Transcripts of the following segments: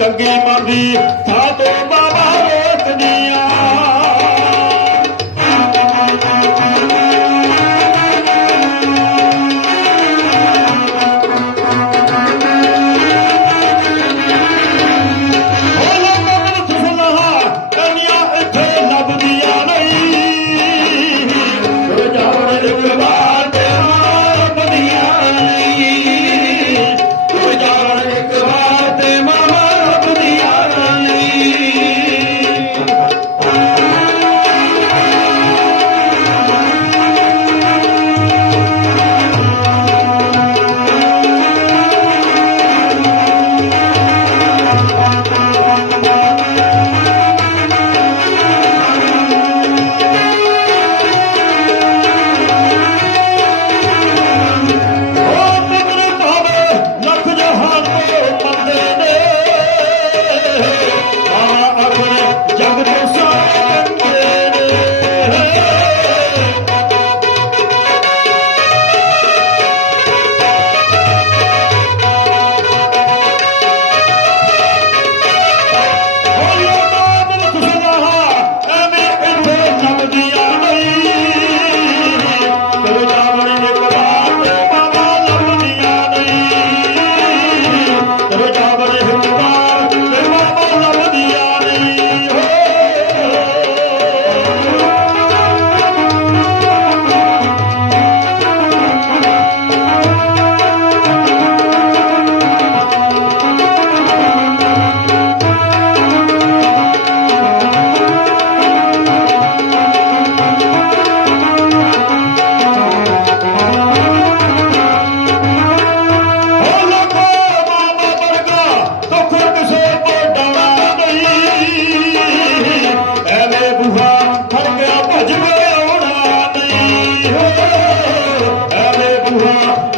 ਚੰਗੇ ਮਨ ਦੀ ਥਾਂ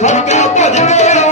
हमको भजने